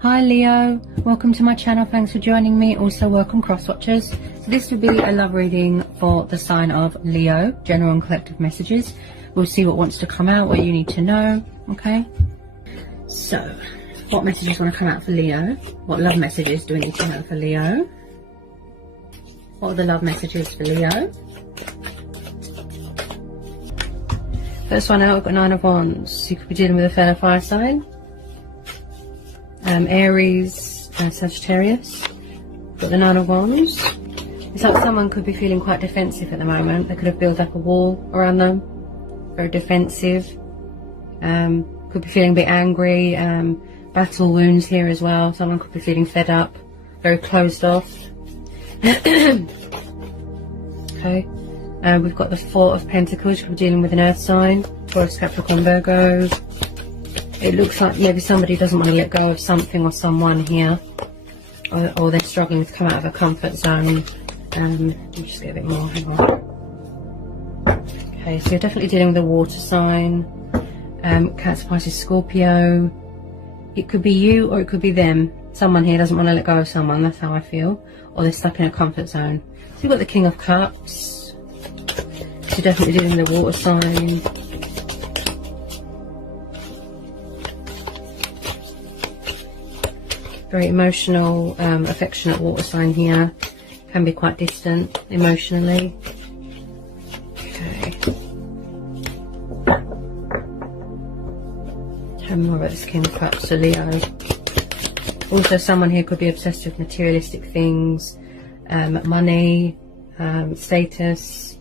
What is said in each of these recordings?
Hi Leo, welcome to my channel. Thanks for joining me. Also welcome cross watchers. So this will be a love reading for the sign of Leo, general and collective messages. We'll see what wants to come out, what you need to know. Okay, so what messages want to come out for Leo? What love messages do we need to know for Leo? What are the love messages for Leo? First one out, we've got Nine of Wands. You could be dealing with a fellow fire sign. Aries, Sagittarius. Got the Nine of Wands. It's like someone could be feeling quite defensive at the moment. They could have built up a wall around them. Very defensive. Could be feeling a bit angry. Battle wounds here as well. Someone could be feeling fed up. Very closed off. Okay. We've got the Four of Pentacles. We're dealing with an earth sign. Taurus, Capricorn, Virgo. It looks like maybe somebody doesn't want to let go of something or someone here. Or they're struggling to come out of a comfort zone. Let me just get a bit more. Hang on. Okay, so you're definitely dealing with a water sign. Cancer, Pisces, Scorpio. It could be you or it could be them. Someone here doesn't want to let go of someone. That's how I feel. Or they're stuck in a comfort zone. So you've got the King of Cups. So definitely dealing with a water sign. Very emotional, affectionate water sign here. Can be quite distant emotionally. Okay. Tell me more about this King of Cups, so Leo. Also, someone here could be obsessed with materialistic things, money, status.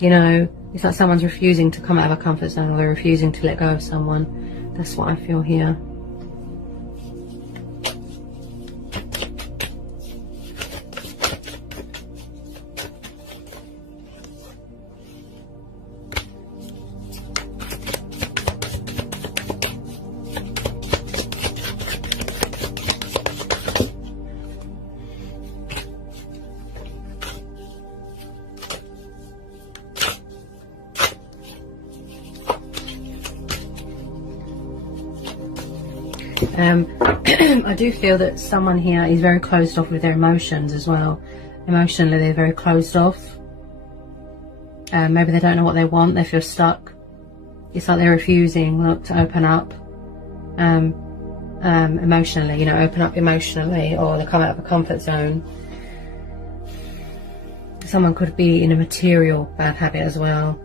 You know, it's like someone's refusing to come out of a comfort zone, or they're refusing to let go of someone. That's what I feel here. I do feel that someone here is very closed off with their emotions as well. Emotionally, they're very closed off. Maybe they don't know what they want. They feel stuck. It's like they're refusing, to open up emotionally. You know, open up emotionally, or they come out of a comfort zone. Someone could be in a material bad habit as well.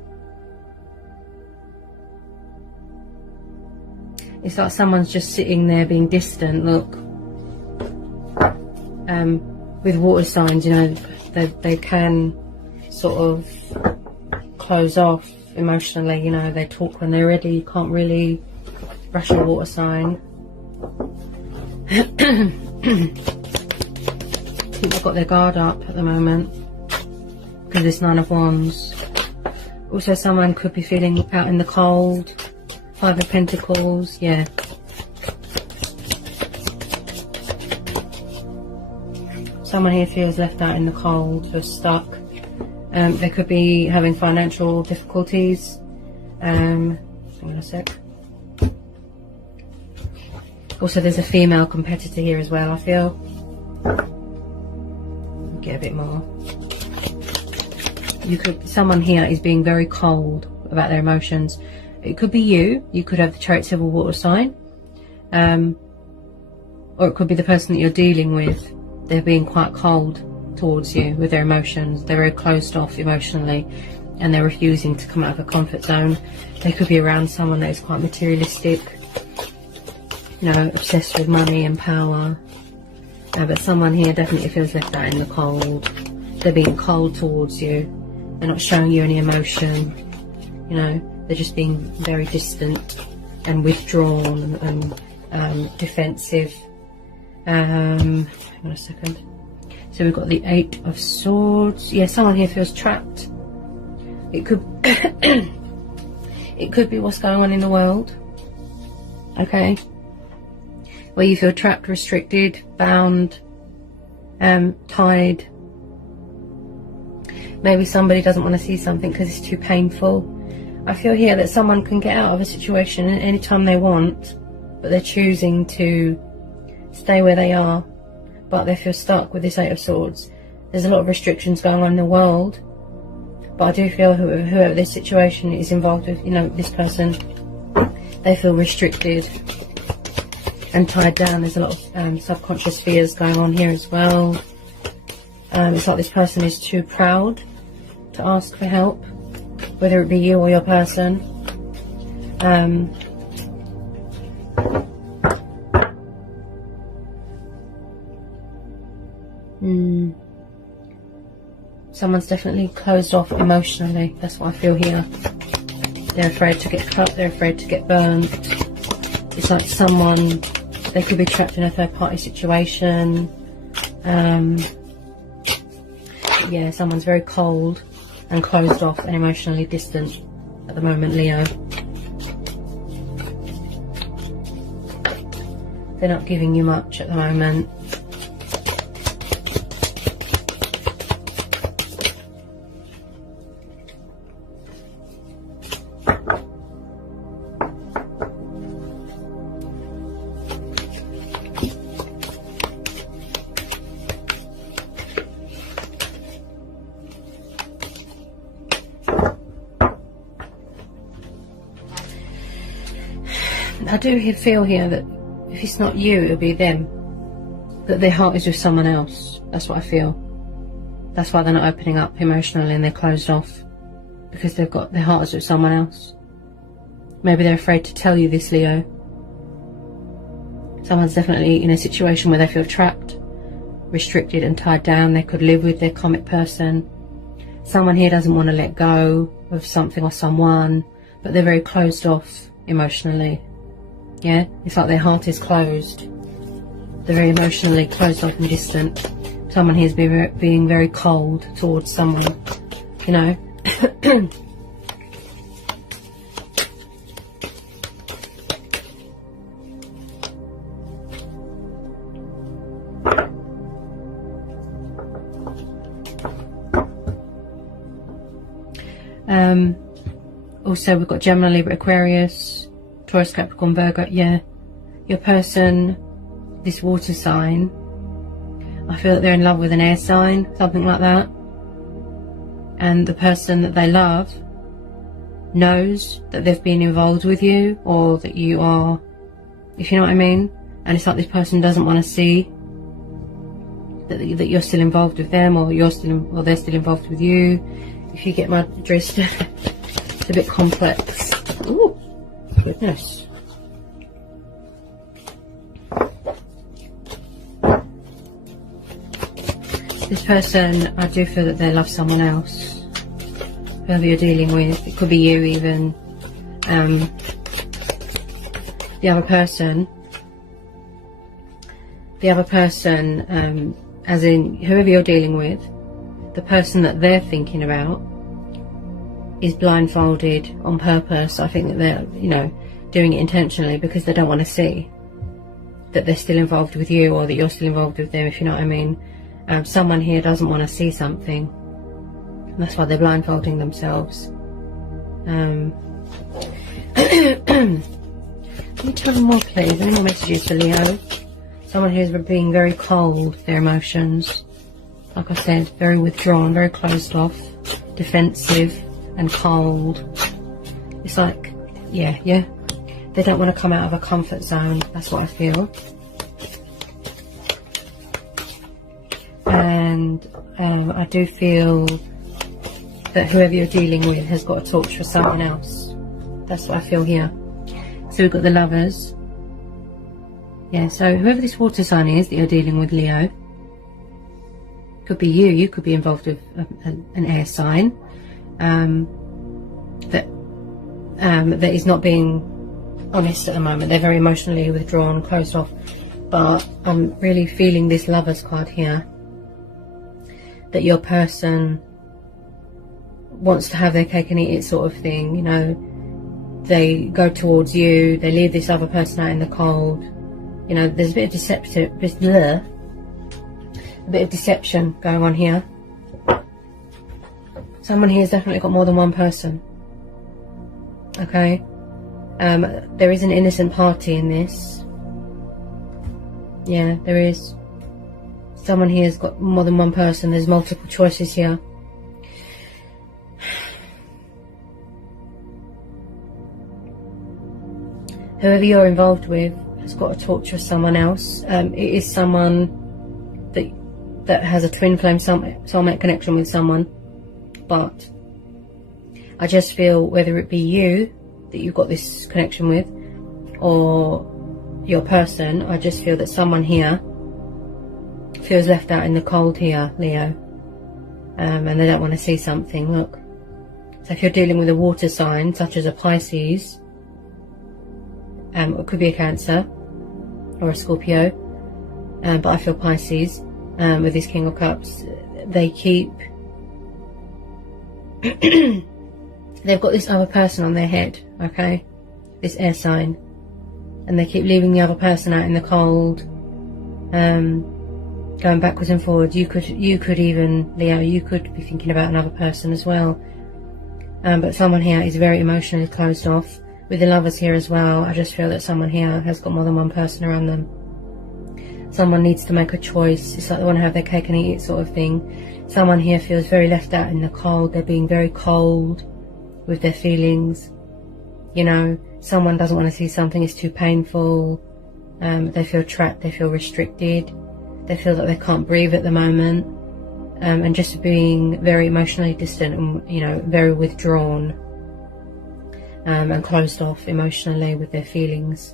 It's like someone's just sitting there being distant, with water signs, you know, they can sort of close off emotionally, you know, they talk when they're ready. You can't really rush a water sign. I think they've got their guard up at the moment because this Nine of Wands. Also, someone could be feeling out in the cold. Five of Pentacles, yeah. Someone here feels left out in the cold, feels stuck. They could be having financial difficulties. Hang on a sec. Also, there's a female competitor here as well, I feel. Get a bit more. Someone here is being very cold about their emotions. It could be you. You could have the Chariot, Civil, water sign. Or it could be the person that you're dealing with. They're being quite cold towards you with their emotions. They're very closed off emotionally. And they're refusing to come out of a comfort zone. They could be around someone that is quite materialistic. You know, obsessed with money and power. But someone here definitely feels left out in the cold. They're being cold towards you. They're not showing you any emotion. You know. They're just being very distant and withdrawn and defensive. Hang on a second. So we've got the Eight of Swords. Yeah, someone here feels trapped. It could it could be what's going on in the world. Okay. Where you feel trapped, restricted, bound, tied. Maybe somebody doesn't want to see something because it's too painful. I feel here that someone can get out of a situation anytime they want, but they're choosing to stay where they are, but they feel stuck with this Eight of Swords. There's a lot of restrictions going on in the world, but I do feel whoever this situation is involved with, you know, this person, they feel restricted and tied down. There's a lot of subconscious fears going on here as well. It's like this person is too proud to ask for help, whether it be you or your person. Someone's definitely closed off emotionally. That's what I feel here. They're afraid to get cut. They're afraid to get burned. It's like someone, they could be trapped in a third-party situation. Yeah, someone's very cold and closed off and emotionally distant at the moment, Leo. They're not giving you much at the moment. I do feel here that if it's not you, it'll be them. That their heart is with someone else. That's what I feel. That's why they're not opening up emotionally and they're closed off. Because they've got their heart is with someone else. Maybe they're afraid to tell you this, Leo. Someone's definitely in a situation where they feel trapped, restricted and tied down. They could live with their karmic person. Someone here doesn't want to let go of something or someone, but they're very closed off emotionally. Yeah, it's like their heart is closed. They're very emotionally closed off and distant. Someone here is being very cold towards someone, you know. Also, we've got Gemini, Libra, Aquarius, Taurus, Capricorn, Virgo. Yeah, your person, this water sign, I feel that they're in love with an air sign, something like that. And the person that they love knows that they've been involved with you, or that you are, if you know what I mean. And it's like this person doesn't want to see that you're still involved with them, or they're still involved with you. If you get my drift, it's a bit complex. Ooh. Goodness. This person, I do feel that they love someone else. Whoever you're dealing with, it could be you even. The other person, as in whoever you're dealing with, the person that they're thinking about is blindfolded on purpose. I think that they're, you know, doing it intentionally because they don't want to see that they're still involved with you, or that you're still involved with them, if you know what I mean. Someone here doesn't want to see something, and that's why they're blindfolding themselves. Can you tell me more, please? Any more messages for Leo? Someone who's being very cold, their emotions. Like I said, very withdrawn, very closed off, defensive and cold. It's like, yeah, they don't want to come out of a comfort zone. That's what I feel. And I do feel that whoever you're dealing with has got a torch for someone else. That's what I feel here. So we've got the Lovers. Yeah, so whoever this water sign is that you're dealing with, Leo, could be you. You could be involved with an air sign that is not being honest at the moment. They're very emotionally withdrawn, closed off. But I'm really feeling this Lovers card here, that your person wants to have their cake and eat it sort of thing. You know, they go towards you, they leave this other person out in the cold. You know, there's a bit of deception going on here. Someone here has definitely got more than one person. Okay, there is an innocent party in this. Yeah, there is. Someone here has got more than one person. There's multiple choices here. Whoever you're involved with has got to talk to someone else. It is someone that has a twin flame soulmate connection with someone. But I just feel, whether it be you that you've got this connection with, or your person, I just feel that someone here feels left out in the cold here, Leo, and they don't want to see something. Look, so if you're dealing with a water sign such as a Pisces, it could be a Cancer or a Scorpio, but I feel Pisces with this King of Cups, they keep they've got this other person on their head, okay, this air sign, and they keep leaving the other person out in the cold, going backwards and forwards. You could even, Leo, you could be thinking about another person as well, but someone here is very emotionally closed off. With the Lovers here as well, I just feel that someone here has got more than one person around them. Someone needs to make a choice. It's like they want to have their cake and eat it sort of thing. Someone here feels very left out in the cold. They're being very cold with their feelings. You know, someone doesn't want to see something, it's too painful. They feel trapped, they feel restricted. They feel that they can't breathe at the moment. And just being very emotionally distant and, you know, very withdrawn. And closed off emotionally with their feelings.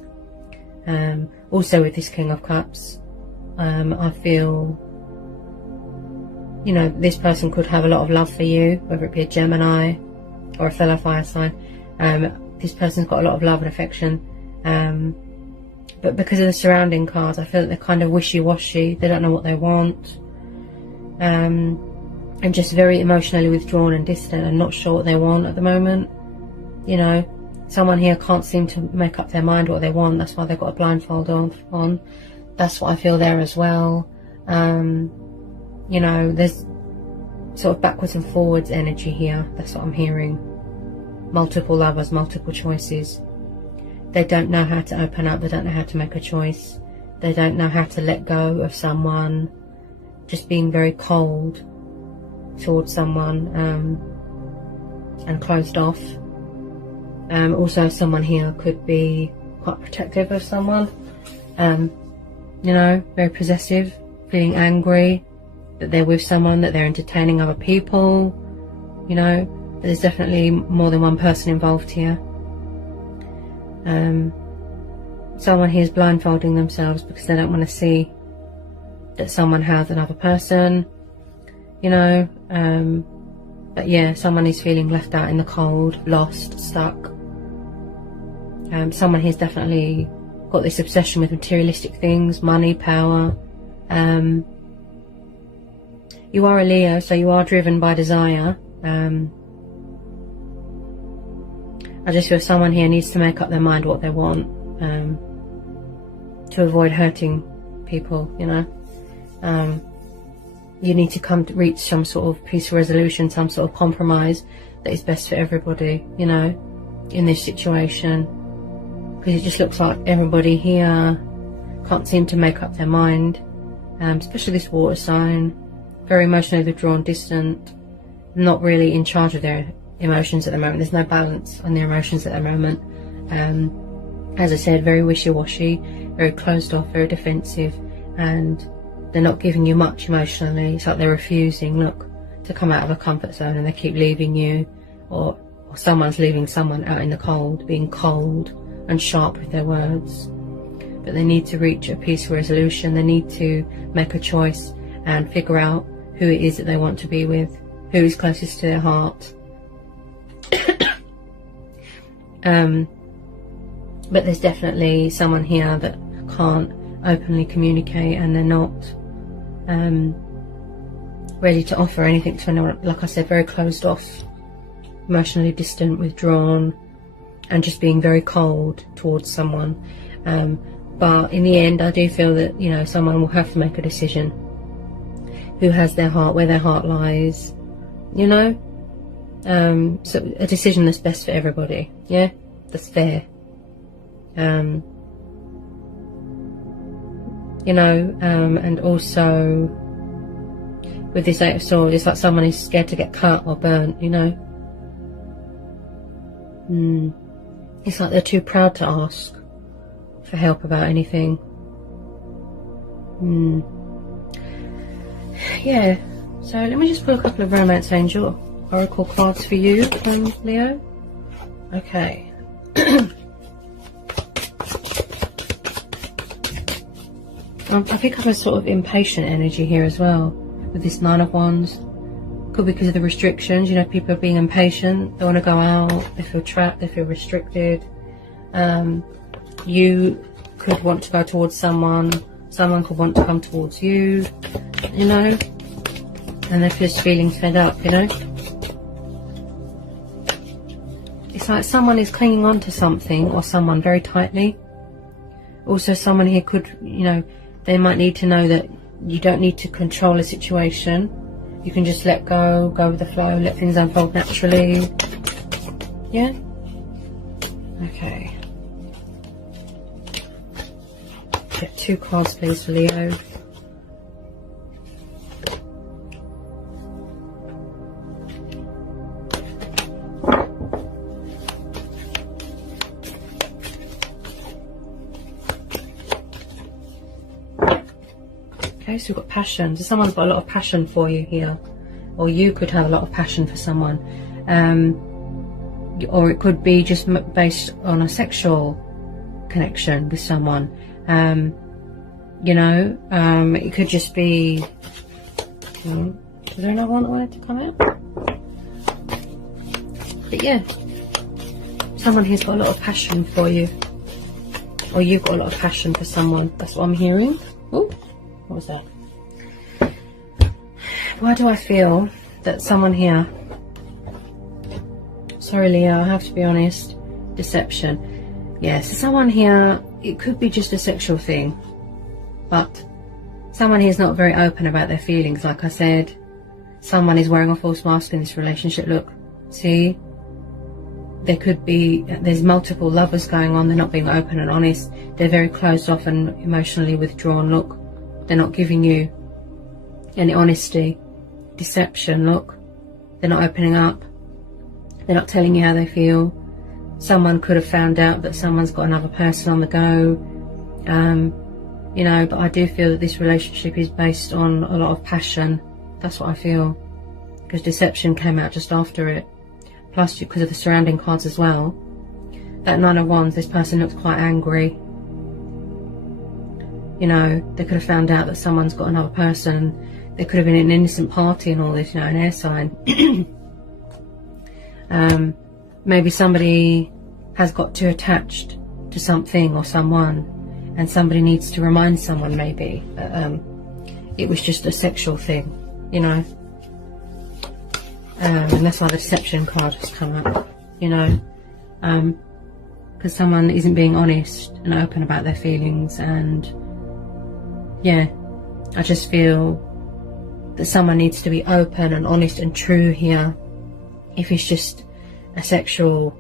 Also with this King of Cups, I feel, you know, this person could have a lot of love for you, whether it be a Gemini or a fellow fire sign. This person's got a lot of love and affection, but because of the surrounding cards, I feel that they're kind of wishy-washy. They don't know what they want, and just very emotionally withdrawn and distant and not sure what they want at the moment. You know, someone here can't seem to make up their mind what they want. That's why they've got a blindfold on. That's what I feel there as well. You know, there's sort of backwards and forwards energy here. That's what I'm hearing. Multiple lovers, multiple choices. They don't know how to open up. They don't know how to make a choice. They don't know how to let go of someone. Just being very cold towards someone, and closed off. Also, someone here could be quite protective of someone, you know, very possessive, feeling angry that they're with someone, that they're entertaining other people, you know. There's definitely more than one person involved here. Someone here is blindfolding themselves because they don't want to see that someone has another person, you know. But yeah, someone is feeling left out in the cold, lost, stuck. Someone here's definitely got this obsession with materialistic things, money, power. You are a Leo, so you are driven by desire. I just feel someone here needs to make up their mind what they want, to avoid hurting people, you know. You need to reach some sort of peaceful resolution, some sort of compromise that is best for everybody, you know, in this situation. Because it just looks like everybody here can't seem to make up their mind, especially this water sign. Very emotionally withdrawn, distant, not really in charge of their emotions at the moment. There's no balance on their emotions at the moment. As I said, very wishy-washy, very closed off, very defensive, and they're not giving you much emotionally. It's like they're refusing, look, to come out of a comfort zone, and they keep leaving you, or someone's leaving someone out in the cold, being cold and sharp with their words. But they need to reach a peaceful resolution. They need to make a choice and figure out who it is that they want to be with, who is closest to their heart. But there's definitely someone here that can't openly communicate, and they're not ready to offer anything to anyone. Like I said, very closed off, emotionally distant, withdrawn, and just being very cold towards someone. But in the end, I do feel that, you know, someone will have to make a decision. Who has their heart, where their heart lies, you know. So a decision that's best for everybody, yeah, that's fair. you know, and also with this Eight of Swords, it's like someone is scared to get cut or burnt, you know. It's like they're too proud to ask for help about anything. Yeah, so let me just pull a couple of romance angel oracle cards for you, Leo. Okay. I pick up a sort of impatient energy here as well with this Nine of Wands. Could be because of the restrictions, you know, people are being impatient, they want to go out, they feel trapped, they feel restricted. You could want to go towards someone could want to come towards you, you know, and they're just feeling fed up, you know. It's like someone is clinging on to something or someone very tightly. Also, someone here could, you know, they might need to know that you don't need to control a situation. You can just let go, go with the flow, let things unfold naturally. Yeah? Okay. Get 2 cards, please, for Leo. Okay, so we've got passion. So someone's got a lot of passion for you here. Or you could have a lot of passion for someone. Or it could be just based on a sexual connection with someone. You know, it could just be... is there another one that wanted to come out? But yeah, someone here's got a lot of passion for you. Or you've got a lot of passion for someone. That's what I'm hearing. Oh, what was that? Why do I feel that someone here... Sorry, Leo, I have to be honest. Deception. Yes, someone here, it could be just a sexual thing. But someone here is not very open about their feelings, like I said. Someone is wearing a false mask in this relationship. Look, see? There could be, there's multiple lovers going on. They're not being open and honest. They're very closed off and emotionally withdrawn. Look, they're not giving you any honesty. Deception, look. They're not opening up. They're not telling you how they feel. Someone could have found out that someone's got another person on the go. You know, but I do feel that this relationship is based on a lot of passion. That's what I feel. Because deception came out just after it. Plus, because of the surrounding cards as well. That Nine of Wands, this person looks quite angry. You know, they could have found out that someone's got another person. There could have been an innocent party and all this, you know, an air sign. Maybe somebody has got too attached to something or someone, and somebody needs to remind someone maybe that it was just a sexual thing, you know. And that's why the deception card has come up, you know, because someone isn't being honest and open about their feelings. And yeah, I just feel that someone needs to be open and honest and true here. If it's just a sexual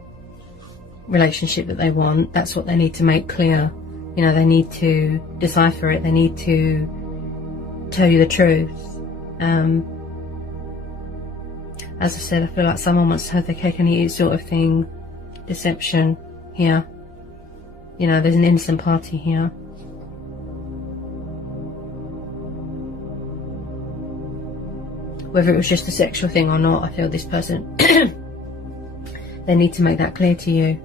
relationship that they want, that's what they need to make clear. You know, they need to decipher it. They need to tell you the truth. As I said, I feel like someone wants to have their cake and eat it sort of thing. Deception here. You know, there's an innocent party here. Whether it was just a sexual thing or not, I feel this person, they need to make that clear to you.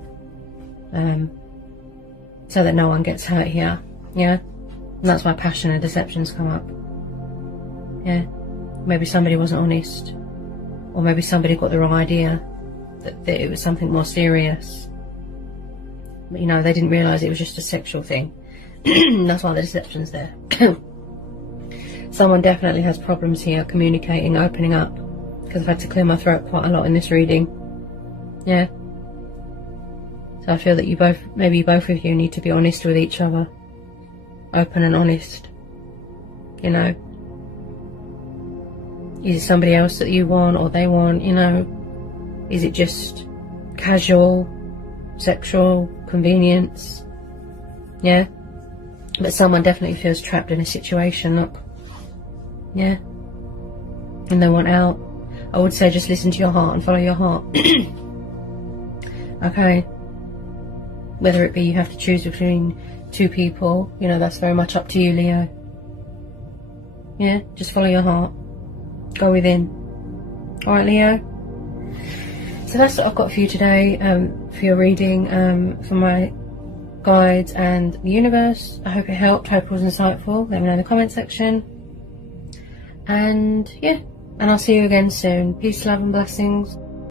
So that no one gets hurt here. Yeah? And that's why passion and deceptions come up. Yeah? Maybe somebody wasn't honest. Or maybe somebody got the wrong idea. That it was something more serious. But, you know, they didn't realise it was just a sexual thing. That's why the deception's there. Someone definitely has problems here communicating, opening up, because I've had to clear my throat quite a lot in this reading. Yeah. So I feel that you both, maybe both of you need to be honest with each other. Open and honest. You know. Is it somebody else that you want or they want, you know? Is it just casual, sexual, convenience? Yeah? But someone definitely feels trapped in a situation, look. Yeah. And they want out. I would say just listen to your heart and follow your heart. Okay. Whether it be you have to choose between two people, you know, that's very much up to you, Leo. Yeah, just follow your heart. Go within. Alright, Leo? So that's what I've got for you today, for your reading, for my guides and the universe. I hope it helped, hope it was insightful. Let me know in the comment section. And yeah, and I'll see you again soon. Peace, love and blessings.